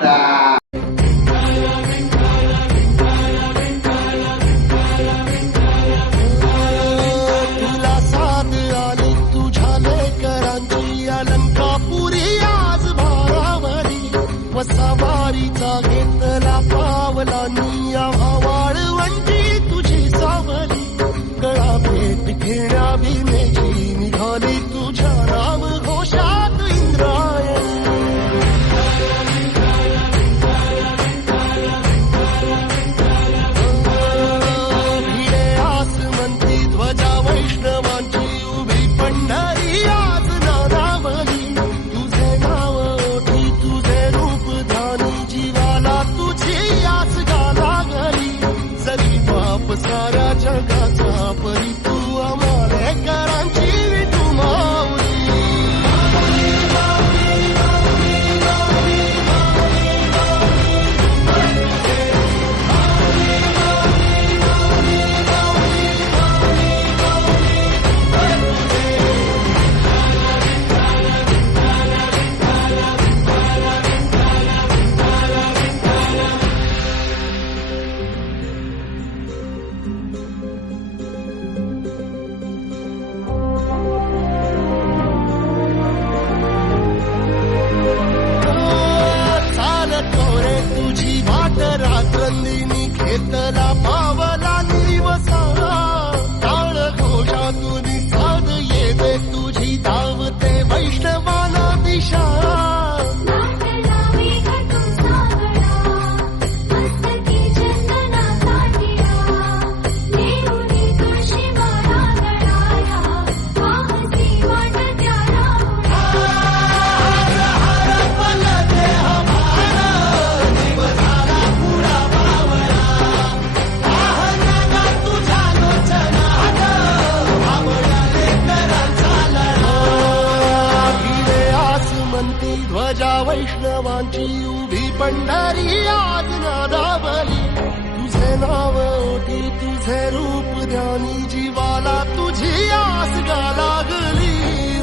तुला साथ आली तुझ्या लेकरांची अलंकापुरी आज भारावरी वसावारीचा घेतला पावलांनी आम्हा वाळवंटी तुझी सावली गळा भेट घेण्या भीमेची निघाली तुझ्या नाम घोषात इंद्रायणी भिडे आसमंती ध्वजा वैष्णवांची उभी पंढरी आज नादावली तुझे नाव ओठी तुझे रूप ध्यानी जीवाला तुझी आस गाला गली जरी बाप साऱ्या जगाचा परी तू आमालेकरांची विठू माऊली तुझी वाट रात्रंदिनी घेतला पावला निवसा टाळ घोषातून साध येते तुझी धावते वैष्णवाला दिशा ध्वजा वैष्णवांची उभी पंढरी आज नादावली तुझे नाव ओठी तुझे रूप ध्यानी जीवाला तुझी आस गा लागली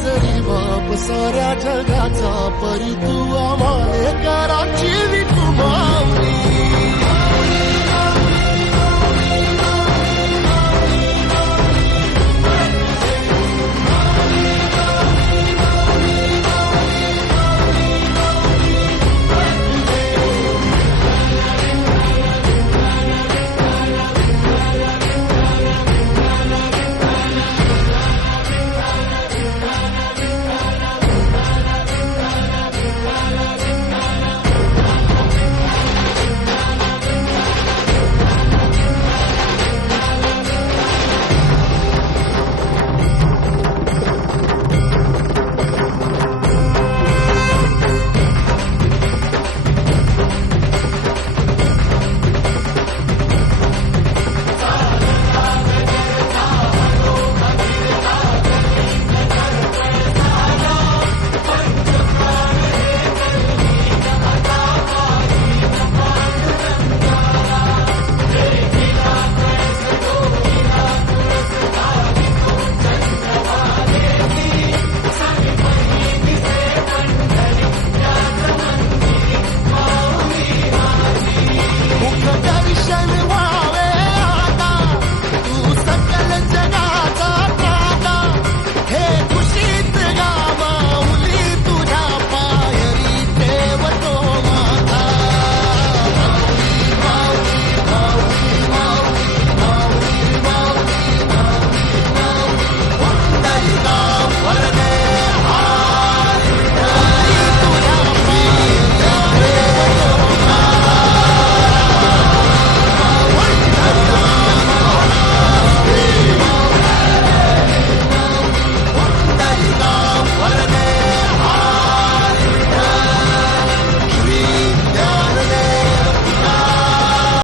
जरी बाप साऱ्या जगाचा परी तू आमालेकरांची विठू माऊली